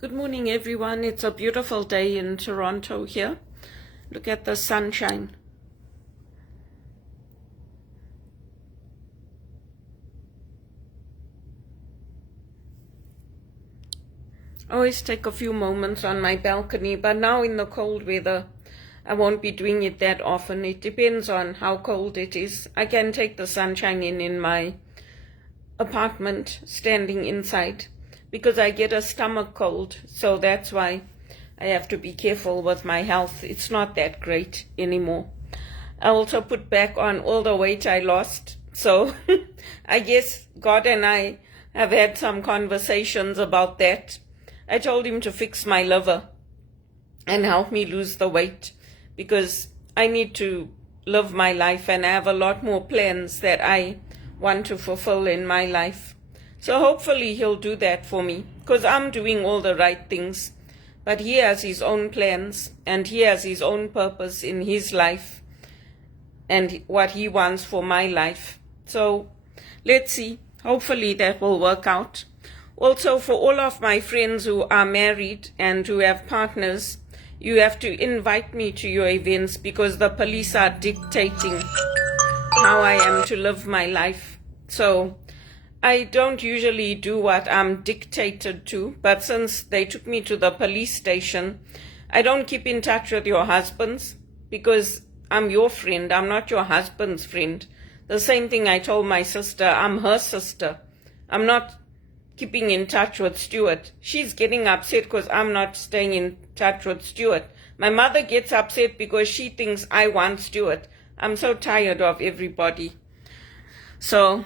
Good morning, everyone. It's a beautiful day in Toronto here. Look at the sunshine. I always take a few moments on my balcony, but now in the cold weather, I won't be doing it that often. It depends on how cold it is. I can take the sunshine in my apartment, standing inside, because I get a stomach cold, so that's why I have to be careful with my health. It's not that great anymore. I also put back on all the weight I lost, so I guess God and I have had some conversations about that. I told him to fix my liver and help me lose the weight, because I need to live my life and I have a lot more plans that I want to fulfill in my life. So hopefully he'll do that for me, because I'm doing all the right things. But he has his own plans and he has his own purpose in his life and what he wants for my life. So let's see. Hopefully that will work out. Also, for all of my friends who are married and who have partners, you have to invite me to your events, because the police are dictating how I am to live my life. So I don't usually do what I'm dictated to, but since they took me to the police station, I don't keep in touch with your husbands, because I'm your friend, I'm not your husband's friend. The same thing I told my sister, I'm her sister. I'm not keeping in touch with Stuart. She's getting upset because I'm not staying in touch with Stuart. My mother gets upset because she thinks I want Stuart. I'm so tired of everybody. So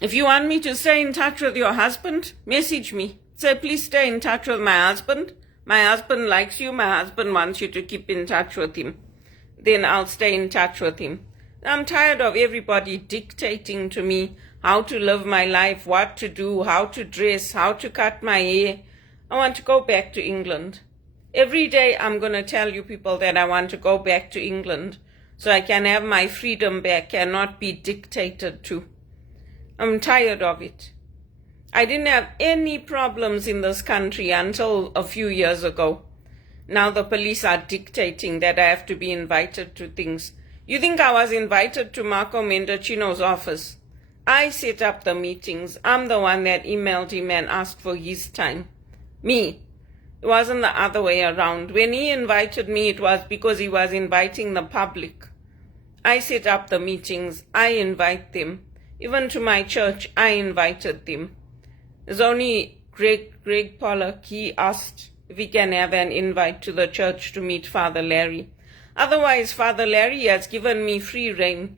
if you want me to stay in touch with your husband, message me. Say, please stay in touch with my husband. My husband likes you. My husband wants you to keep in touch with him. Then I'll stay in touch with him. I'm tired of everybody dictating to me how to live my life, what to do, how to dress, how to cut my hair. I want to go back to England. Every day I'm going to tell you people that I want to go back to England so I can have my freedom back and not be dictated to. I'm tired of it. I didn't have any problems in this country until a few years ago. Now the police are dictating that I have to be invited to things. You think I was invited to Marco Mendocino's office? I set up the meetings. I'm the one that emailed him and asked for his time. Me. It wasn't the other way around. When he invited me, it was because he was inviting the public. I set up the meetings. I invite them. Even to my church, I invited them. There's only Greg Pollock. He asked if he can have an invite to the church to meet Father Larry. Otherwise, Father Larry has given me free rein.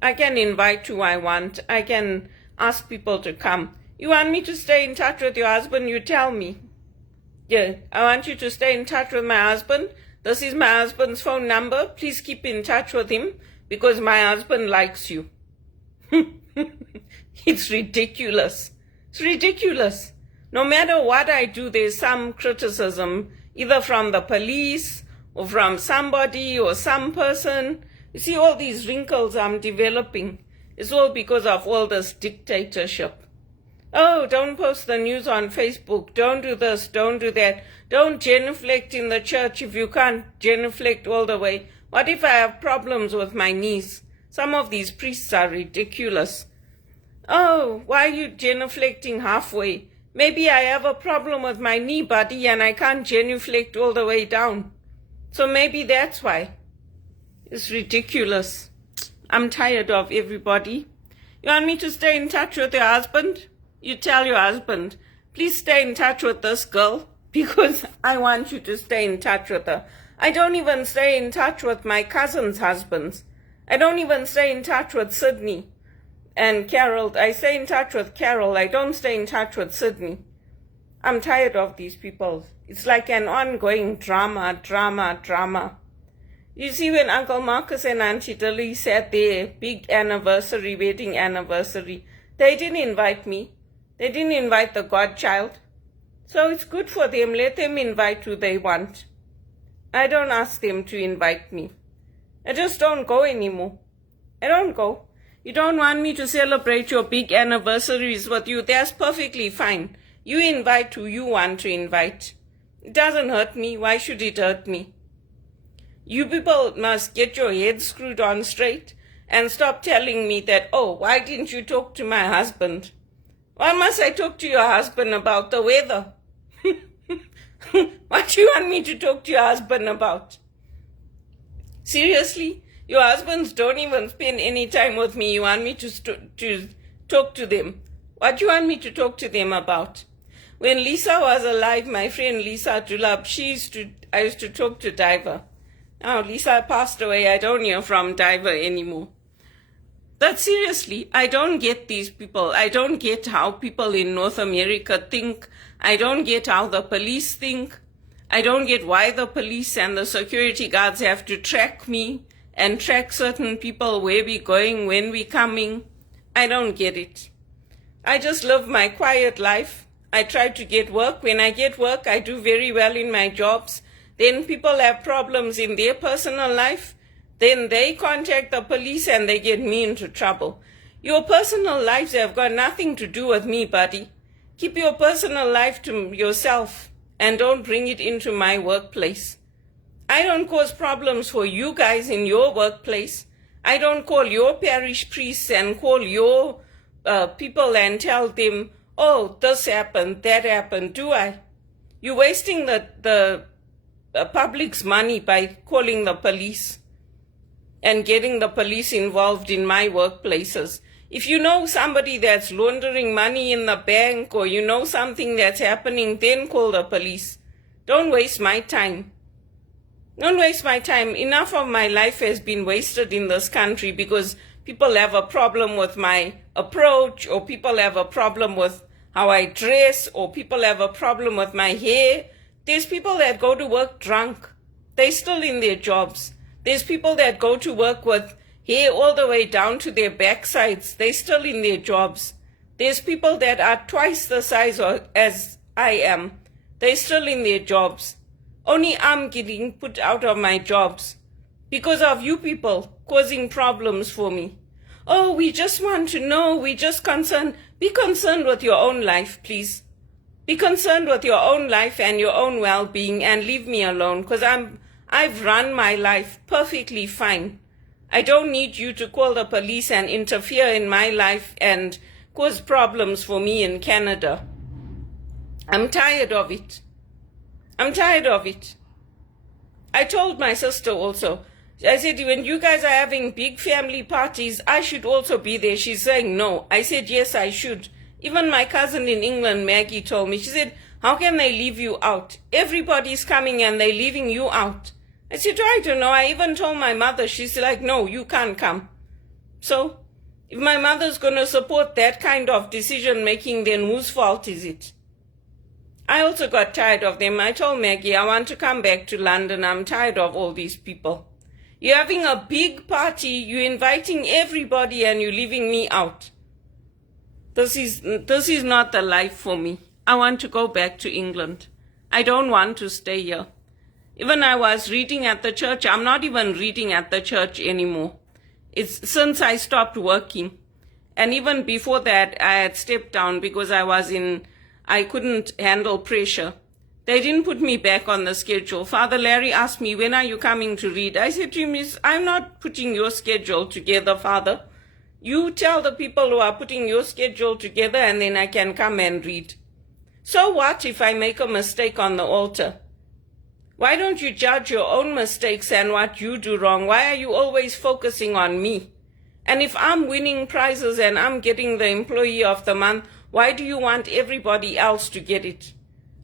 I can invite who I want. I can ask people to come. You want me to stay in touch with your husband? You tell me. Yeah, I want you to stay in touch with my husband. This is my husband's phone number. Please keep in touch with him, because my husband likes you. It's ridiculous. It's ridiculous. No matter what I do, there's some criticism, either from the police or from somebody or some person. You see all these wrinkles I'm developing. It's all because of all this dictatorship. Oh, don't post the news on Facebook. Don't do this, don't do that. Don't genuflect in the church if you can't genuflect all the way. What if I have problems with my knees? Some of these priests are ridiculous. Oh, why are you genuflecting halfway? Maybe I have a problem with my knee, buddy, and I can't genuflect all the way down. So maybe that's why. It's ridiculous. I'm tired of everybody. You want me to stay in touch with your husband? You tell your husband, please stay in touch with this girl, because I want you to stay in touch with her. I don't even stay in touch with my cousin's husbands. I don't even stay in touch with Sydney and Carol. I stay in touch with Carol. I don't stay in touch with Sydney. I'm tired of these people. It's like an ongoing drama. You see, when Uncle Marcus and Auntie Dilly sat their big anniversary, wedding anniversary, they didn't invite me. They didn't invite the godchild. So it's good for them. Let them invite who they want. I don't ask them to invite me. I just don't go anymore. I don't go. You don't want me to celebrate your big anniversaries with you. That's perfectly fine. You invite who you want to invite. It doesn't hurt me. Why should it hurt me? You people must get your heads screwed on straight and stop telling me that, oh, why didn't you talk to my husband? Why must I talk to your husband about the weather? What do you want me to talk to your husband about? Seriously? Your husbands don't even spend any time with me. You want me to talk to them? What do you want me to talk to them about? When Lisa was alive, my friend Lisa Dulab, I used to talk to Diver. Now Lisa passed away. I don't hear from Diver anymore. But seriously, I don't get these people. I don't get how people in North America think. I don't get how the police think. I don't get why the police and the security guards have to track me and track certain people, where we're going, when we're coming. I don't get it. I just live my quiet life. I try to get work. When I get work, I do very well in my jobs. Then people have problems in their personal life. Then they contact the police and they get me into trouble. Your personal lives have got nothing to do with me, buddy. Keep your personal life to yourself and don't bring it into my workplace. I don't cause problems for you guys in your workplace. I don't call your parish priests and call your people and tell them, oh, this happened, that happened, do I? You're wasting the public's money by calling the police and getting the police involved in my workplaces. If you know somebody that's laundering money in the bank, or you know something that's happening, then call the police. Don't waste my time. Don't waste my time. Enough of my life has been wasted in this country because people have a problem with my approach, or people have a problem with how I dress, or people have a problem with my hair. There's people that go to work drunk. They're still in their jobs. There's people that go to work with hair all the way down to their backsides. They're still in their jobs. There's people that are twice the size as I am. They're still in their jobs. Only I'm getting put out of my jobs because of you people causing problems for me. Oh, we just want to know. We just concerned. Be concerned with your own life, please. Be concerned with your own life and your own well-being, and leave me alone, because I've run my life perfectly fine. I don't need you to call the police and interfere in my life and cause problems for me in Canada. I'm tired of it. I'm tired of it. I told my sister also, I said, when you guys are having big family parties, I should also be there. She's saying no. I said, yes, I should. Even my cousin in England, Maggie, told me, she said, how can they leave you out? Everybody's coming and they're leaving you out. I said, I don't know. I even told my mother. She's like, no, you can't come. So if my mother's going to support that kind of decision making, then whose fault is it? I also got tired of them. I told Maggie, I want to come back to London. I'm tired of all these people. You're having a big party. You're inviting everybody and you're leaving me out. This is not the life for me. I want to go back to England. I don't want to stay here. Even I was reading at the church. I'm not even reading at the church anymore. It's since I stopped working. And even before that, I had stepped down because I couldn't handle pressure. They didn't put me back on the schedule. Father Larry asked me, when are you coming to read? I said to him, I'm not putting your schedule together, Father. You tell the people who are putting your schedule together, and then I can come and read. So what if I make a mistake on the altar? Why don't you judge your own mistakes and what you do wrong? Why are you always focusing on me? And if I'm winning prizes and I'm getting the employee of the month, why do you want everybody else to get it?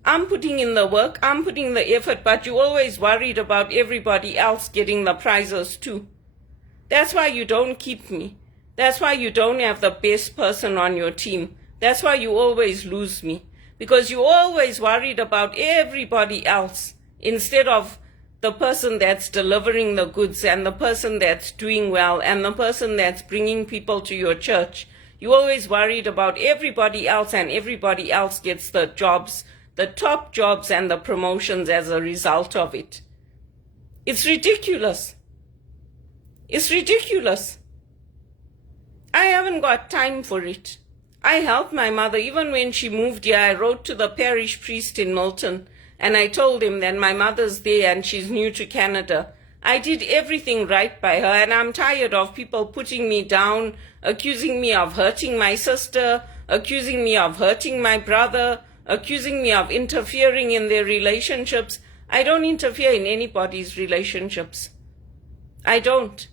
I'm putting in the work, I'm putting the effort, but you're always worried about everybody else getting the prizes too. That's why you don't keep me. That's why you don't have the best person on your team. That's why you always lose me. Because you're always worried about everybody else instead of the person that's delivering the goods and the person that's doing well and the person that's bringing people to your church. You're always worried about everybody else, and everybody else gets the jobs, the top jobs and the promotions as a result of it. It's ridiculous. It's ridiculous. I haven't got time for it. I helped my mother. Even when she moved here, I wrote to the parish priest in Milton, and I told him that my mother's there and she's new to Canada. I did everything right by her, and I'm tired of people putting me down, accusing me of hurting my sister, accusing me of hurting my brother, accusing me of interfering in their relationships. I don't interfere in anybody's relationships. I don't.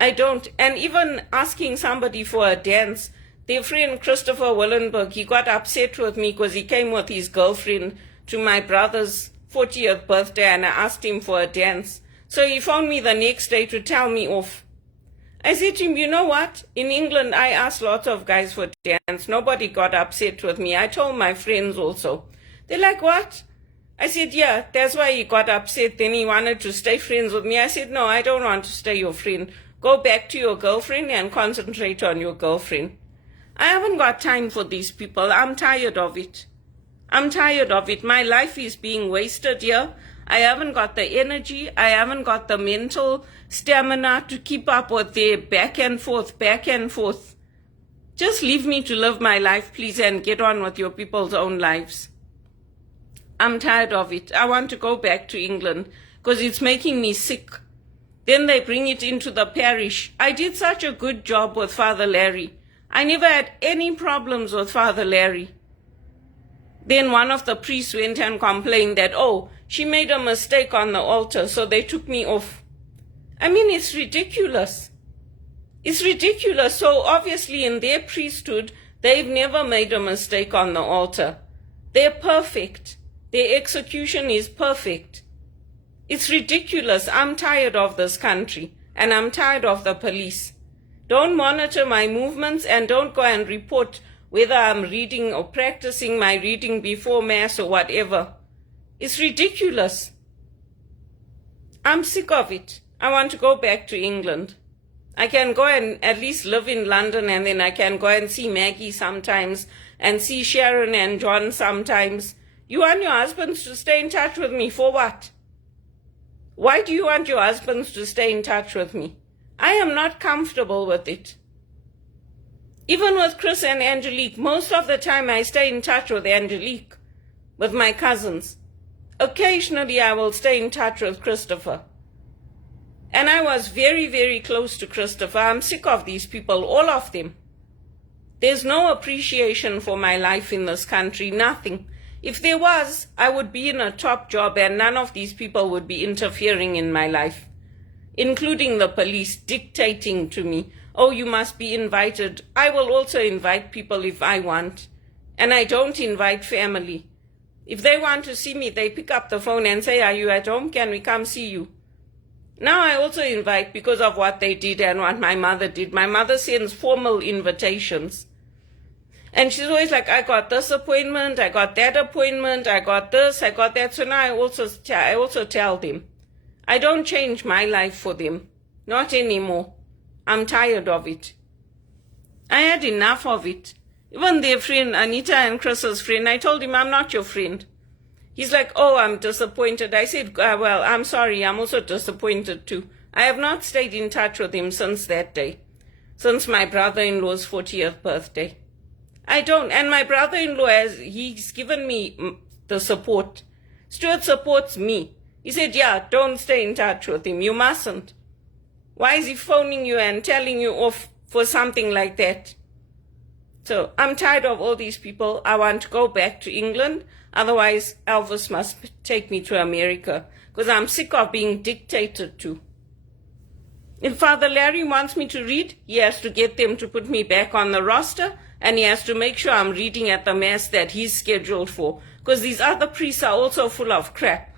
And even asking somebody for a dance, their friend Christopher Willenberg, he got upset with me because he came with his girlfriend to my brother's 40th birthday and I asked him for a dance. So he phoned me the next day to tell me off. I said to him, you know what? In England, I asked lots of guys for dance. Nobody got upset with me. I told my friends also. They're like, what? I said, yeah, that's why he got upset. Then he wanted to stay friends with me. I said, no, I don't want to stay your friend. Go back to your girlfriend and concentrate on your girlfriend. I haven't got time for these people. I'm tired of it. My life is being wasted here. I haven't got the energy. I haven't got the mental stamina to keep up with their back and forth. Just leave me to live my life, please, and get on with your people's own lives. I'm tired of it. I want to go back to England because it's making me sick. Then they bring it into the parish. I did such a good job with Father Larry. I never had any problems with Father Larry. Then one of the priests went and complained that, oh, she made a mistake on the altar, so they took me off. I mean, it's ridiculous. It's ridiculous. So obviously in their priesthood, they've never made a mistake on the altar. They're perfect. Their execution is perfect. It's ridiculous. I'm tired of this country, and I'm tired of the police. Don't monitor my movements and don't go and report whether I'm reading or practicing my reading before Mass or whatever. It's ridiculous. I'm sick of it. I want to go back to England. I can go and at least live in London, and then I can go and see Maggie sometimes and see Sharon and John sometimes. You want your husbands to stay in touch with me for what? Why do you want your husbands to stay in touch with me? I am not comfortable with it. Even with Chris and Angelique, most of the time I stay in touch with Angelique, with my cousins. Occasionally I will stay in touch with Christopher. And I was very, very close to Christopher. I'm sick of these people, all of them. There's no appreciation for my life in this country, nothing. If there was, I would be in a top job and none of these people would be interfering in my life, including the police dictating to me, oh, you must be invited. I will also invite people if I want, and I don't invite family. If they want to see me, they pick up the phone and say, are you at home? Can we come see you? Now I also invite because of what they did and what my mother did. My mother sends formal invitations. And she's always like, I got this appointment, I got that appointment, I got this, I got that. So now I also tell them, I don't change my life for them. Not anymore. I'm tired of it. I had enough of it. Even their friend, Anita and Chris's friend, I told him, I'm not your friend. He's like, oh, I'm disappointed. I said, well, I'm sorry, I'm also disappointed too. I have not stayed in touch with him since that day, since my brother-in-law's 40th birthday. I don't, and my brother-in-law, he's given me the support. Stuart supports me. He said, yeah, don't stay in touch with him. You mustn't. Why is he phoning you and telling you off for something like that? So I'm tired of all these people. I want to go back to England. Otherwise, Elvis must take me to America because I'm sick of being dictated to. If Father Larry wants me to read, he has to get them to put me back on the roster, and he has to make sure I'm reading at the Mass that he's scheduled for, because these other priests are also full of crap.